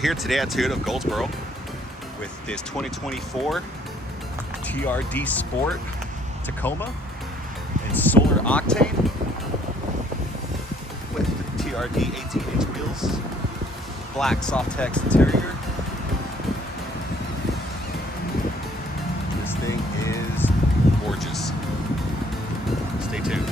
We're here today at Toyota of Goldsboro with this 2024 TRD Sport Tacoma and solar Octane with the TRD 18-inch wheels, black Softex interior. This thing is gorgeous. Stay tuned.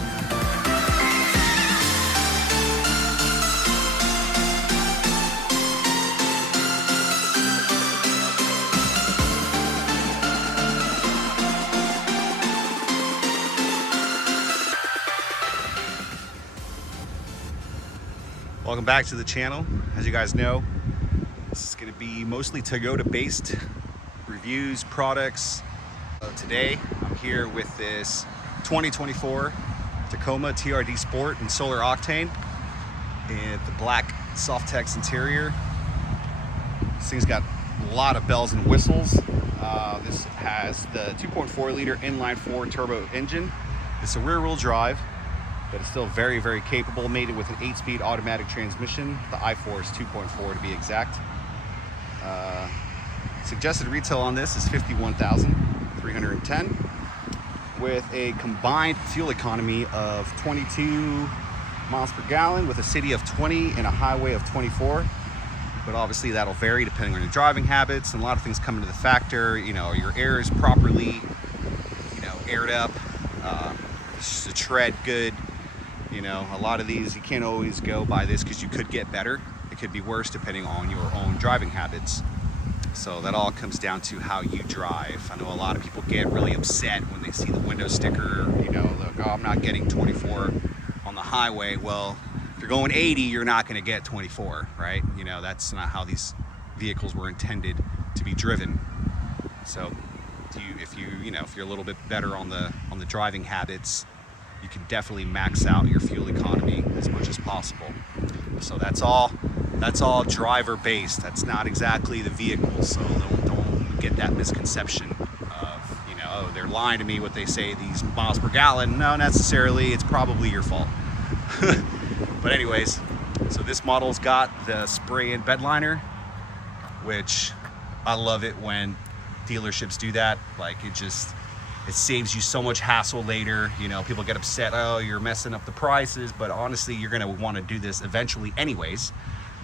Welcome back to the channel. As you guys know, this is going to be mostly Toyota based reviews, products. Today I'm here with this 2024 Tacoma TRD Sport and solar Octane in the black Softex interior. This thing's got a lot of bells and whistles. This has the 2.4 liter inline 4 turbo engine. It's a rear wheel drive, but it's still very, very capable. Made it with an 8-speed automatic transmission. The i4 is 2.4 to be exact. Suggested retail on this is $51,310 with a combined fuel economy of 22 miles per gallon with a city of 20 and a highway of 24. But obviously that'll vary depending on your driving habits, and a lot of things come into the factor. You know, your air is properly, aired up, the tread good. You know, a lot of these, you can't always go by this because you could get better. It could be worse depending on your own driving habits. So that all comes down to how you drive. I know a lot of people get really upset when they see the window sticker, like, oh, I'm not getting 24 on the highway. Well, if you're going 80, you're not going to get 24, right? That's not how these vehicles were intended to be driven. So if you're a little bit better on the driving habits, you can definitely max out your fuel economy as much as possible. So that's all driver based. That's not exactly the vehicle. So don't get that misconception of, oh, they're lying to me what they say these miles per gallon. No, necessarily. It's probably your fault. But anyways, so this model's got the spray-in bed liner, which I love it when dealerships do that. Like, it saves you so much hassle later. People get upset, oh, you're messing up the prices, but honestly, you're gonna wanna do this eventually anyways.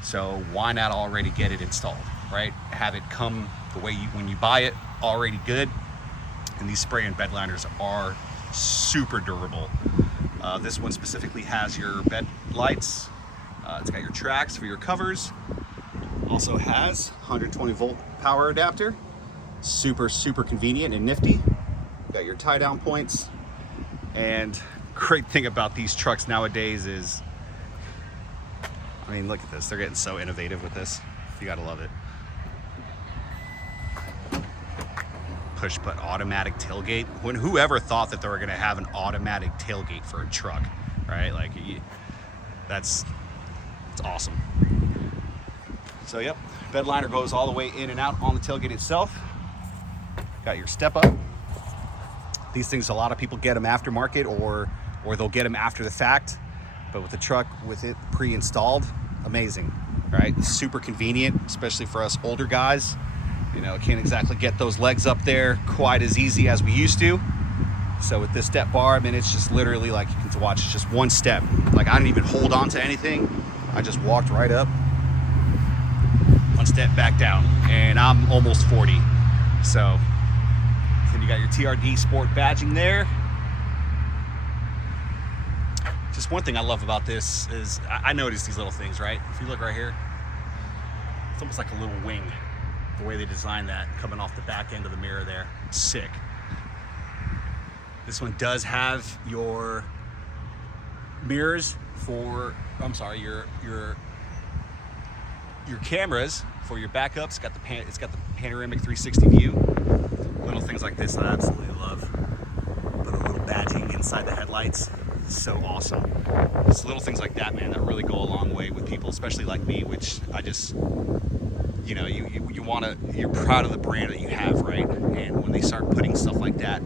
So why not already get it installed, right? Have it come the way when you buy it, already good. And these spray and bed liners are super durable. This one specifically has your bed lights. It's got your tracks for your covers. Also has 120 volt power adapter. Super, super convenient and nifty. Got your tie down points. And great thing about these trucks nowadays is, look at this. They're getting so innovative with this. You gotta love it. Push button automatic tailgate. Whoever thought that they were gonna have an automatic tailgate for a truck, right? Like, that's awesome. So yep, bed liner goes all the way in and out on the tailgate itself. Got your step up. These things, a lot of people get them aftermarket or they'll get them after the fact. But with the truck, with it pre-installed, amazing, right? Super convenient, especially for us older guys. Can't exactly get those legs up there quite as easy as we used to. So with this step bar, it's just literally like, you can watch, it's just one step. Like, I didn't even hold on to anything. I just walked right up, one step back down, and I'm almost 40. So then you got your TRD Sport badging there. Just one thing I love about this is I noticed these little things, right? If you look right here, it's almost like a little wing, the way they designed that coming off the back end of the mirror there. It's sick. This one does have your mirrors for, your cameras for your backups. It's got the panoramic 360 view. Little things like this I absolutely love. Put a little badging inside the headlights. So awesome. It's little things like that, man, that really go a long way with people, especially like me, which I just, you're proud of the brand that you have, right? And when they start putting stuff like that,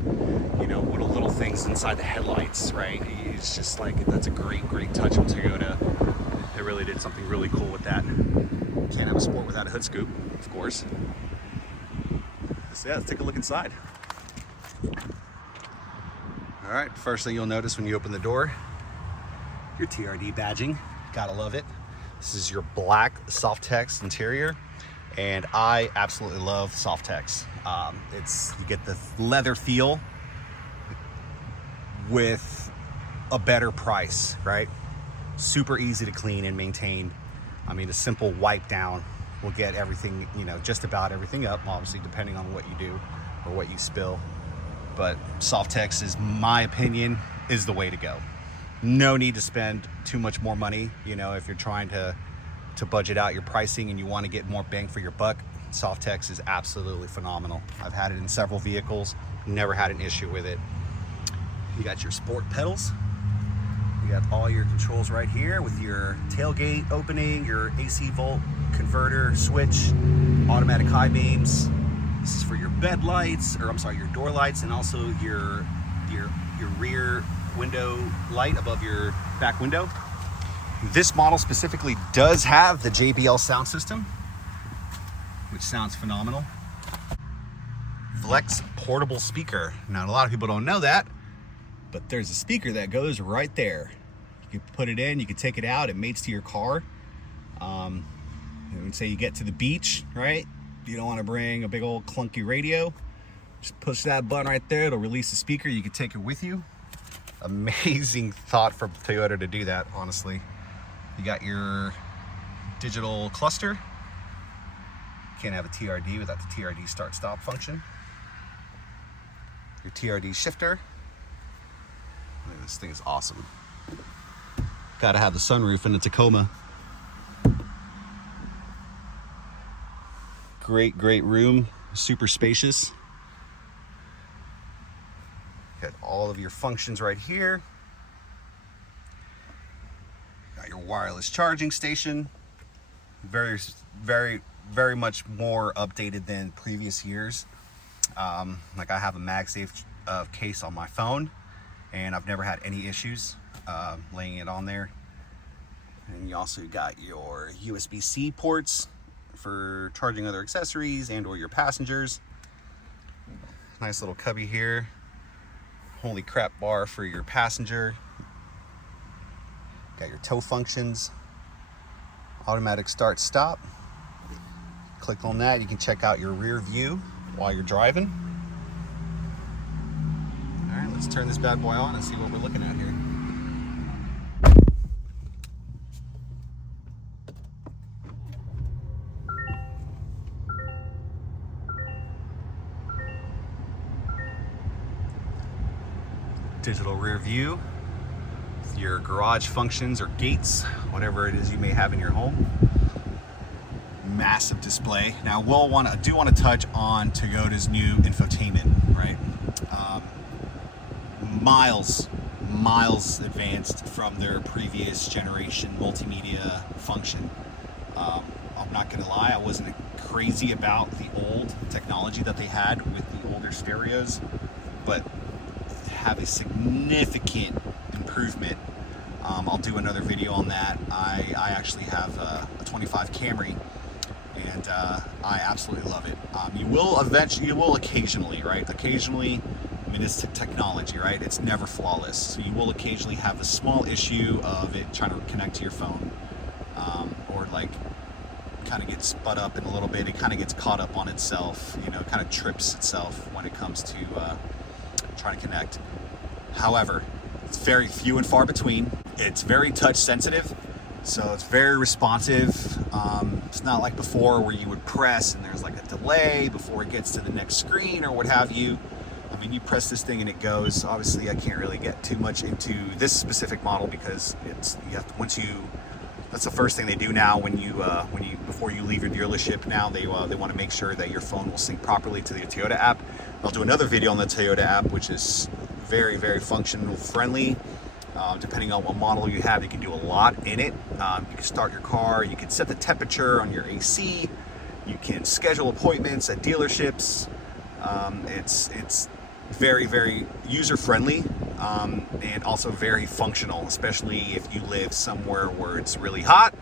little things inside the headlights, right? It's just like, that's a great touch of Toyota. They really did something really cool with that. Can't have a Sport without a hood scoop, of course. So yeah, let's take a look inside. All right, first thing you'll notice when you open the door, your TRD badging. Gotta love it. This is your black Softex interior, and I absolutely love Softex. You get the leather feel with a better price, right? Super easy to clean and maintain. I mean, a simple wipe down will get everything, just about everything up, obviously depending on what you do or what you spill. But Softex, is my opinion, is the way to go. No need to spend too much more money. If you're trying to budget out your pricing and you want to get more bang for your buck, Softex is absolutely phenomenal. I've had it in several vehicles, never had an issue with it. You got your sport pedals. You got all your controls right here with your tailgate opening, your AC volt converter switch, automatic high beams. This is for your bed lights, your door lights, and also your rear window light above your back window. This model specifically does have the JBL sound system, which sounds phenomenal. Flex portable speaker. Now, a lot of people don't know that, but there's a speaker that goes right there. You can put it in, you can take it out, it mates to your car. Say you get to the beach, right? You don't want to bring a big old clunky radio. Just push that button right there, it'll release the speaker, you can take it with you. Amazing thought for Toyota to do that, honestly. You got your digital cluster. Can't have a TRD without the TRD start-stop function. Your TRD shifter. This thing is awesome. Gotta have the sunroof in a Tacoma. Great room, super spacious. Got all of your functions right here. Got your wireless charging station. Very much more updated than previous years. Like I have a MagSafe case on my phone, and I've never had any issues laying it on there. And you also got your USB-C ports for charging other accessories and or your passengers. Nice little cubby here. Holy crap bar for your passenger. Got your tow functions. Automatic start stop. Click on that, you can check out your rear view while you're driving. All right, let's turn this bad boy on and see what we're looking at here. Digital rear view, your garage functions or gates, whatever it is you may have in your home. Massive display. Now, I do want to touch on Toyota's new infotainment, right? Miles advanced from their previous generation multimedia function. I'm not gonna lie, I wasn't crazy about the old technology that they had with the older stereos, but have a significant improvement. I'll do another video on that. I actually have a 25 Camry, and I absolutely love it. You will occasionally, right? Occasionally, I mean, it's technology, right? It's never flawless. So you will occasionally have a small issue of it trying to connect to your phone, or like kind of gets spud up in a little bit. It kind of gets caught up on itself, kind of trips itself when it comes to trying to connect. However, it's very few and far between. It's very touch sensitive, so it's very responsive. It's not like before where you would press and there's like a delay before it gets to the next screen or what have you. I mean, you press this thing and it goes. Obviously, I can't really get too much into this specific model because that's the first thing they do now before you leave your dealership. Now they want to make sure that your phone will sync properly to the Toyota app. I'll do another video on the Toyota app, which is very functional friendly. Depending on what model you have, you can do a lot in it. You can start your car, you can set the temperature on your AC, you can schedule appointments at dealerships. It's very user friendly, and also very functional, especially if you live somewhere where it's really hot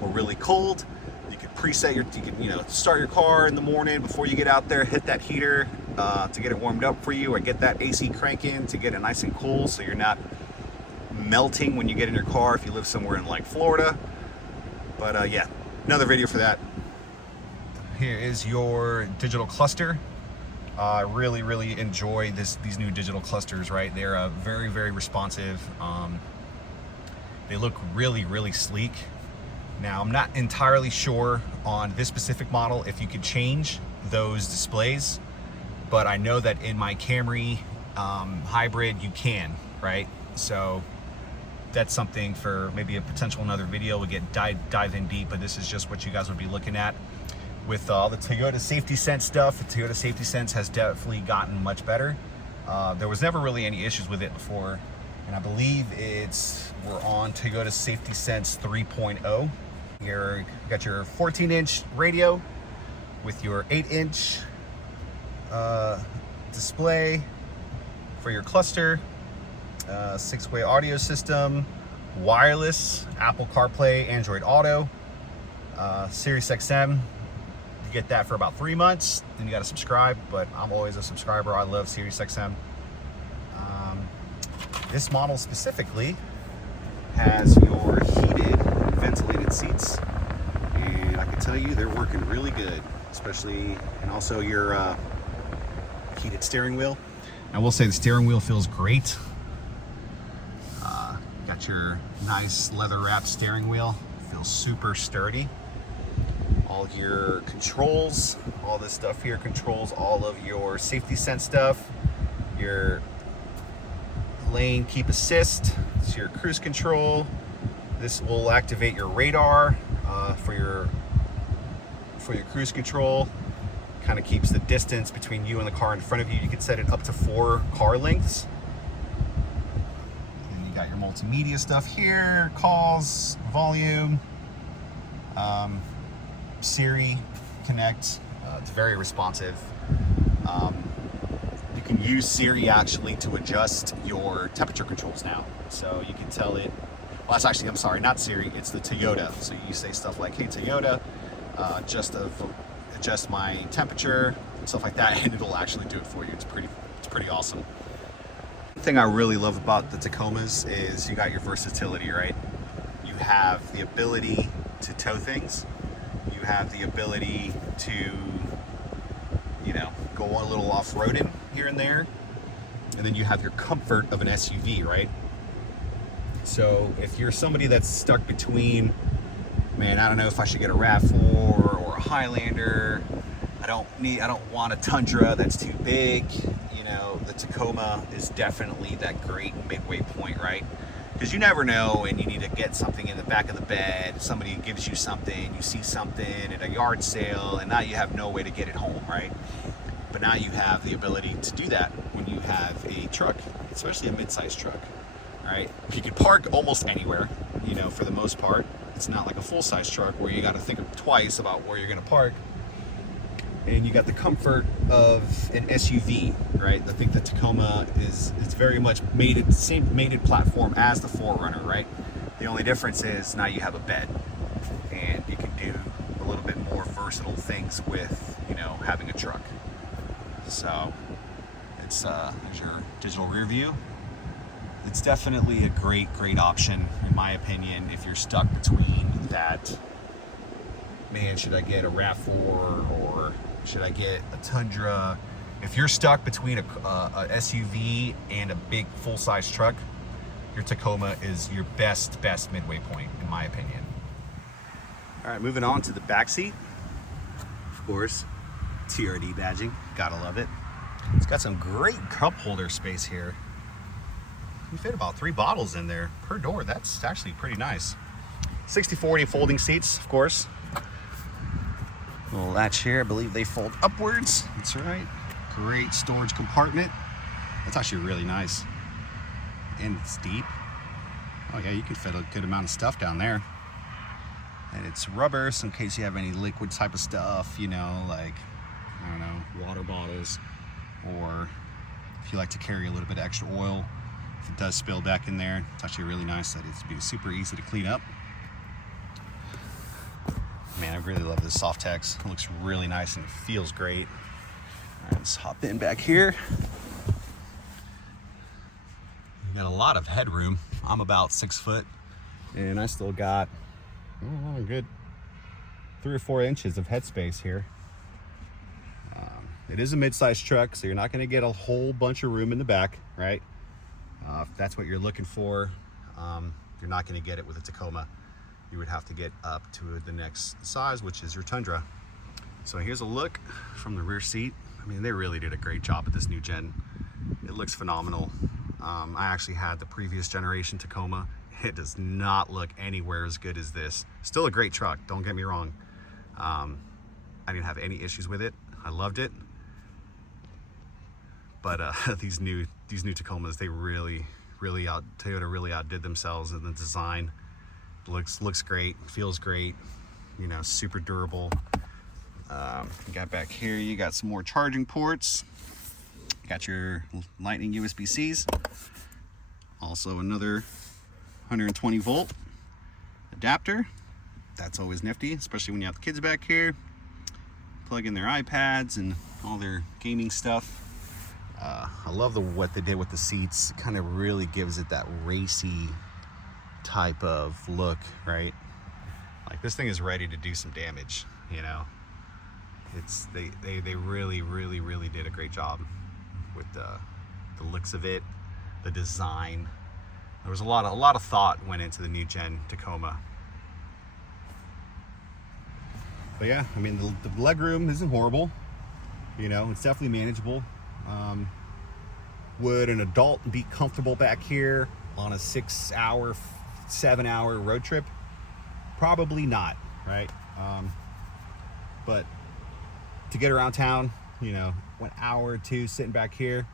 or really cold. You can preset you can start your car in the morning before you get out there, hit that heater to get it warmed up for you, or get that AC cranking to get it nice and cool so you're not melting when you get in your car if you live somewhere in like Florida. But yeah, another video for that. Here is your digital cluster. I really enjoy these new digital clusters, right? They're very responsive. They look really sleek. Now, I'm not entirely sure on this specific model if you could change those displays, but I know that in my Camry hybrid you can, right? So that's something for maybe a potential another video. We'll dive in deep, but this is just what you guys would be looking at. With all the Toyota Safety Sense stuff, the Toyota Safety Sense has definitely gotten much better. There was never really any issues with it before, and I believe we're on Toyota Safety Sense 3.0. You got your 14-inch radio with your 8-inch display for your cluster, 6-way audio system, wireless, Apple CarPlay, Android Auto, Sirius XM. You get that for about 3 months, then you got to subscribe, but I'm always a subscriber. I love Sirius XM. This model specifically has your heated, ventilated seats, and I can tell you they're working really good, especially, and also your heated steering wheel. I will say the steering wheel feels great. Got your nice leather-wrapped steering wheel, feels super sturdy. All your controls, all this stuff here controls all of your safety sense stuff, your lane keep assist, it's your cruise control. This will activate your radar for your cruise control. Kind of keeps the distance between you and the car in front of you. You can set it up to 4 car lengths. And you got your multimedia stuff here, calls, volume, Siri Connect. It's very responsive. You can use Siri actually to adjust your temperature controls now. So you can tell it, well, that's actually, I'm sorry, not Siri, it's the Toyota. So you say stuff like, hey Toyota, adjust my temperature, stuff like that, and it'll actually do it for you. It's pretty awesome. The thing I really love about the Tacomas is you got your versatility, right? You have the ability to tow things. You have the ability to, go a little off-roading here and there. And then you have your comfort of an SUV, right? So if you're somebody that's stuck between, man, I don't know if I should get a RAV4 or a Highlander. I don't want a Tundra that's too big. The Tacoma is definitely that great midway point, right? Because you never know, and you need to get something in the back of the bed. Somebody gives you something, you see something at a yard sale, and now you have no way to get it home, right? But now you have the ability to do that when you have a truck, especially a mid-sized truck, right? You can park almost anywhere, for the most part. It's not like a full-size truck where you got to think twice about where you're going to park. And you got the comfort of an SUV, right? I think the Tacoma it's very much same mated platform as the 4Runner, right? The only difference is now you have a bed, and you can do a little bit more versatile things with, having a truck. So it's there's your digital rear view. It's definitely a great option in my opinion if you're stuck between that, man, should I get a RAV4 or should I get a Tundra? If you're stuck between a SUV and a big full-size truck, your Tacoma is your best midway point in my opinion. All right, moving on to the back seat. Of course, TRD badging, gotta love it. It's got some great cup holder space here. You fit about 3 bottles in there per door. That's actually pretty nice. 60/40 folding seats, of course. Little latch here, I believe they fold upwards. That's right. Great storage compartment. That's actually really nice. And it's deep. Oh yeah, you can fit a good amount of stuff down there. And it's rubber, so in case you have any liquid type of stuff, like, I don't know, water bottles, or if you like to carry a little bit of extra oil, if it does spill back in there, it's actually really nice that it's super easy to clean up. Man, I really love this soft text. It looks really nice and feels great. All right, let's hop in back here. We got a lot of headroom. I'm about 6 foot, and I still got a good 3 or 4 inches of headspace here. It is a mid-sized truck, so you're not going to get a whole bunch of room in the back, right? If that's what you're looking for, you're not going to get it with a Tacoma. You would have to get up to the next size, which is your Tundra. So here's a look from the rear seat. I mean, they really did a great job with this new gen. It looks phenomenal. I actually had the previous generation Tacoma. It does not look anywhere as good as this. Still a great truck, don't get me wrong. I didn't have any issues with it. I loved it. But these new Tacomas, they really Toyota really outdid themselves in the design. Looks great, feels great, you know, super durable. You got back here, you got some more charging ports. Got your Lightning USB-Cs. Also another 120 volt adapter. That's always nifty, especially when you have the kids back here. Plug in their iPads and all their gaming stuff. I love what they did with the seats. It kind of really gives it that racy type of look, right? Like this thing is ready to do some damage, you know. They really did a great job with the looks of it, the design. There was a lot of thought went into the new gen Tacoma. But yeah, I mean the leg room isn't horrible. You know, it's definitely manageable. Would an adult be comfortable back here on a 6-hour, 7-hour road trip? Probably not, right? But to get around town, you know, 1 hour or 2 sitting back here,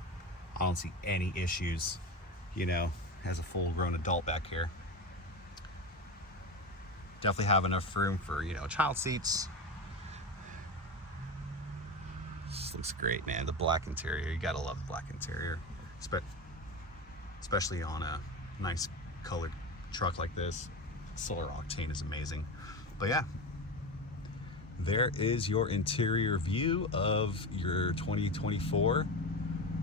I don't see any issues, you know, as a full-grown adult back here. Definitely have enough room for, you know, child seats. This looks great, man. The black interior, you gotta love the black interior, especially on a nice colored truck like this. Solar Octane is amazing. But yeah, there is your interior view of your 2024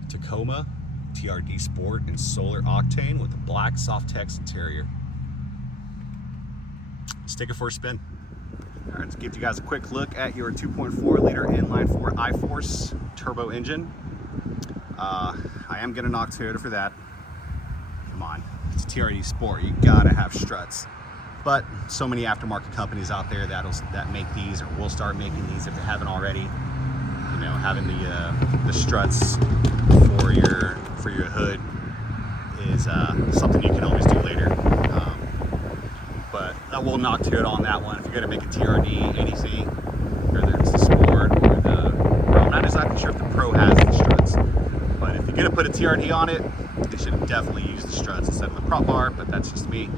Tacoma TRD Sport and Solar Octane with the black soft text interior. Let's take it for a spin. All right, let's give you guys a quick look at your 2.4 liter inline-4 iForce turbo engine. I am gonna knock Toyota for that. Come on, it's a TRD Sport, you gotta have struts. But so many aftermarket companies out there that make these or will start making these if they haven't already. You know, having the struts for your hood is something you can always do later. But I will knock Toyota on that one. If you're gonna make a TRD, anything, whether it's the Sport or the, I'm not exactly sure if the Pro has the struts, but if you're gonna put a TRD on it, they should definitely use the struts instead of the prop bar, but that's just me.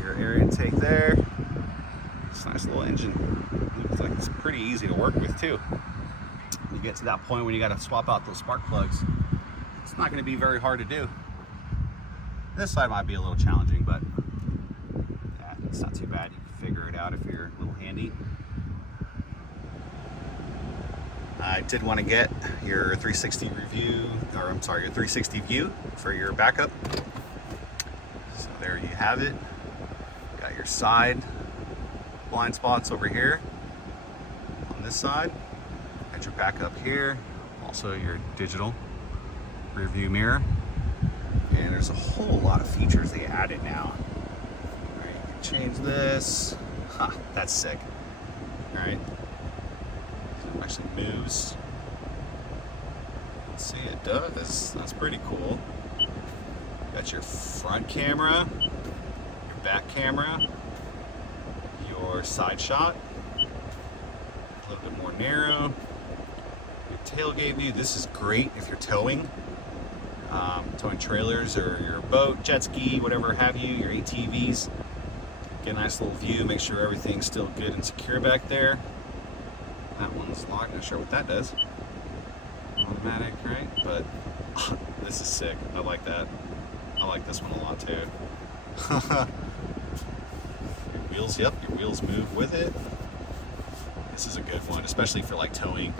Your air intake there. It's a nice little engine. Looks like it's pretty easy to work with too. When you get to that point when you gotta swap out those spark plugs, it's not gonna be very hard to do. This side might be a little challenging, but it's not too bad. You can figure it out if you're a little handy. I did want to get your 360 review, or I'm sorry, your 360 view for your backup. So there you have it. Got your side blind spots over here on this side. Got your backup here. Also your digital rear view mirror. And there's a whole lot of features they added now. All right, you can change this. Huh, that's sick. All right, so it actually moves. Let's see, it does. That's pretty cool. Got your front camera, your back camera, your side shot, a little bit more narrow. Your tailgate view. This is great if you're towing. Towing trailers or your boat, jet ski, whatever have you, your ATVs. Get a nice little view, make sure everything's still good and secure back there. That one's locked, not sure what that does. Automatic, right? But this is sick, I like that. I like this one a lot too. wheels, yep, your wheels move with it. This is a good one, especially for like towing,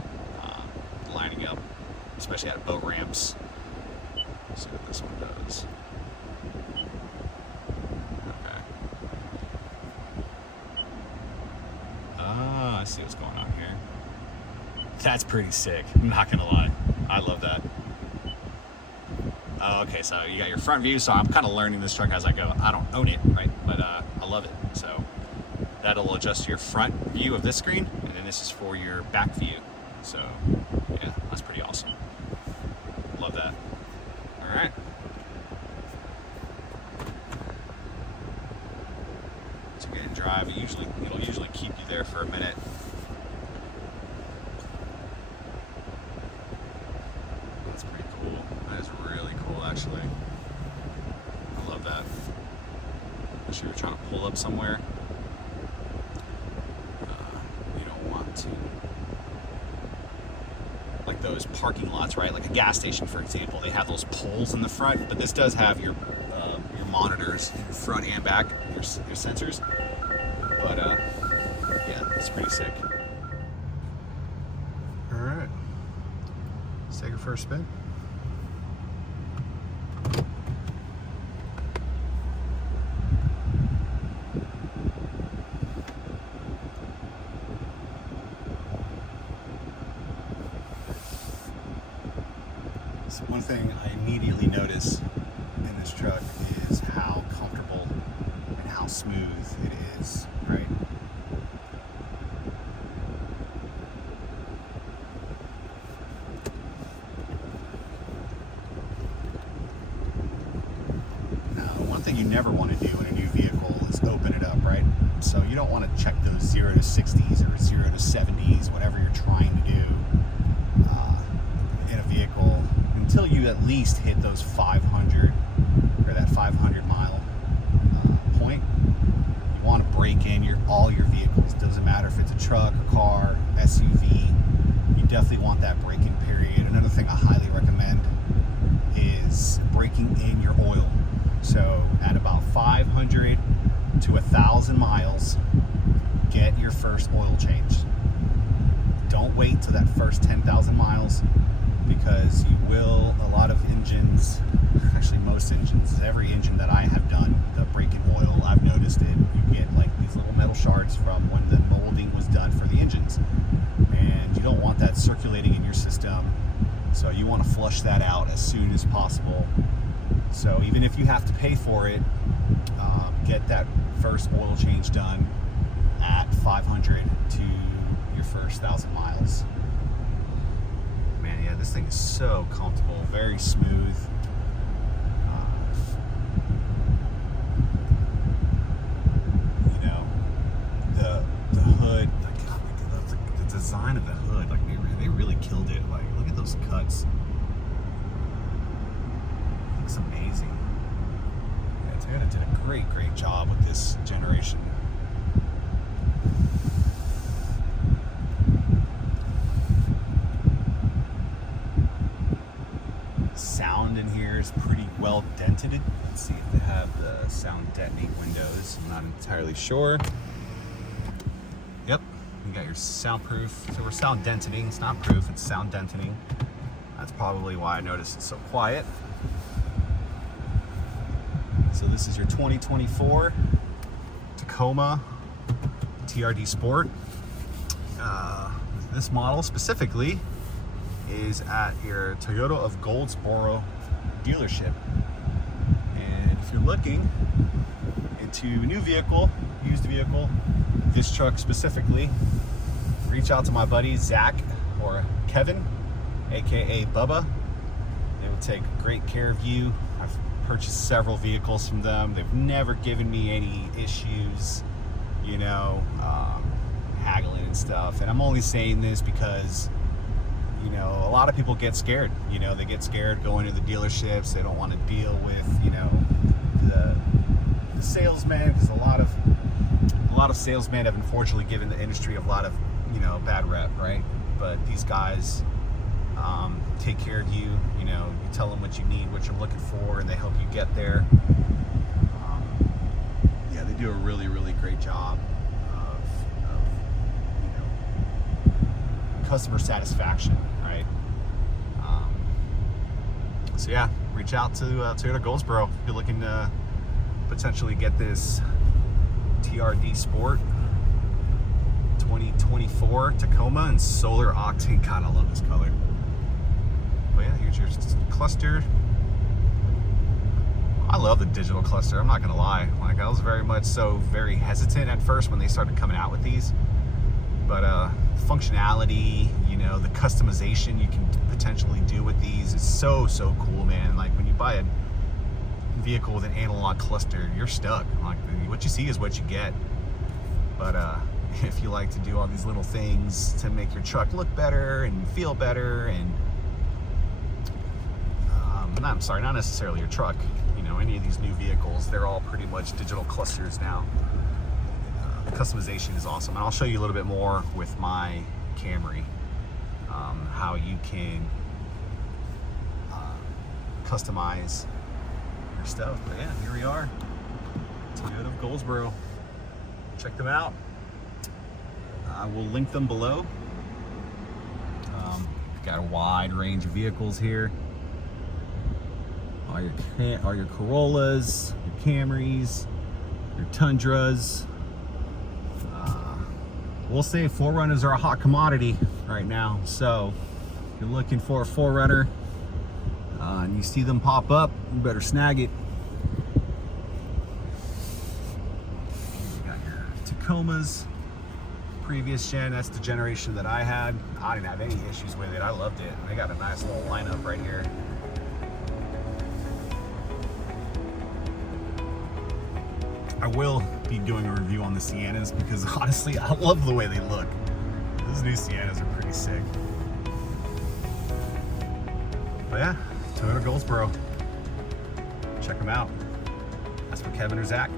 lining up, especially at boat ramps. Let's see what this one does. Okay. Ah, I see what's going on here. That's pretty sick, I'm not gonna lie. I love that. Okay, so you got your front view, so I'm kind of learning this truck as I go. I don't own it, right? But I love it. So that'll adjust your front view of this screen, and then this is for your back view. So yeah, that's pretty awesome. Love that. All right. So get and drive. It'll usually keep you there for a minute. That's pretty cool. That is really cool, actually. I love that. Especially if you're trying to pull up somewhere. You don't want to, like those parking lots, right? Like a gas station, for example. They have those poles in the front, but this does have your monitors in front and back, your sensors. But yeah, it's pretty sick. All right, let's take a first spin. So one thing I immediately notice in this truck is how comfortable and how smooth it is, right? Now, one thing you never want to do in a new vehicle is open it up, right? So you don't want to check those 0 to 60s or 0 to 70s, whatever you're trying to do in a vehicle, until you at least hit those 500 or that 500 mile point. You want to break in all your vehicles. Doesn't matter if it's a truck, a car, SUV. You definitely want that break-in period. Another thing I highly recommend is breaking in your oil. So at about 500 to 1,000 miles, get your first oil change. Don't wait till that first 10,000 miles, because you will, a lot of engines, actually most engines, every engine that I have done, the break-in oil, I've noticed it, you get like these little metal shards from when the molding was done for the engines. And you don't want that circulating in your system, so you want to flush that out as soon as possible. So even if you have to pay for it, get that first oil change done at 500 to your first 1,000 miles. Man, yeah, this thing is so comfortable, very smooth. You know, the hood, the design of the hood, like they really killed it. Like, look at those cuts. It looks amazing. Yeah, Toyota did a great job with this generation. Sound in here is pretty well dented. Let's see if they have the sound deadening windows. I'm not entirely sure. Yep, you got your soundproof. So we're sound denting. It's not proof, it's sound denting. That's probably why I noticed it's so quiet. So this is your 2024 Tacoma TRD Sport. This model specifically is at your Toyota of Goldsboro dealership. And if you're looking into a new vehicle, used vehicle, this truck specifically, reach out to my buddy Zach or Kevin, aka Bubba. They will take great care of you. I've purchased several vehicles from them. They've never given me any issues, you know, haggling and stuff. And I'm only saying this because, you know, a lot of people get scared. You know, they get scared going to the dealerships. They don't want to deal with, you know, the salesman, because a lot of salesmen have unfortunately given the industry a lot of, you know, bad rep, right? But these guys take care of you. You know, you tell them what you need, what you're looking for, and they help you get there. Yeah, they do a really, really great job of customer satisfaction, right? So yeah, reach out to Toyota Goldsboro if you're looking to potentially get this TRD Sport 2024 Tacoma in solar octane. God, I love this color. But yeah, here's your cluster. I love the digital cluster, I'm not gonna lie. Like, I was very hesitant at first when they started coming out with these. But functionality, the customization you can potentially do with these is so cool, man. Like, when you buy a vehicle with an analog cluster, you're stuck. Like, what you see is what you get. But if you like to do all these little things to make your truck look better and feel better, and not necessarily your truck, any of these new vehicles, they're all pretty much digital clusters now. The customization is awesome, and I'll show you a little bit more with my Camry, how you can customize your stuff. But yeah, here we are, Toyota of Goldsboro. Check them out. I will link them below. Got a wide range of vehicles here. All your Corollas, your Camrys, your Tundras. We'll say 4Runners are a hot commodity right now. So if you're looking for a 4Runner and you see them pop up, you better snag it. You got your Tacomas, previous gen. That's the generation that I had. I didn't have any issues with it. I loved it. They got a nice little lineup right here. I will be doing a review on the Siennas because honestly, I love the way they look. Those new Siennas are pretty sick. But yeah, Toyota Goldsboro. Check them out. That's for Kevin or Zach.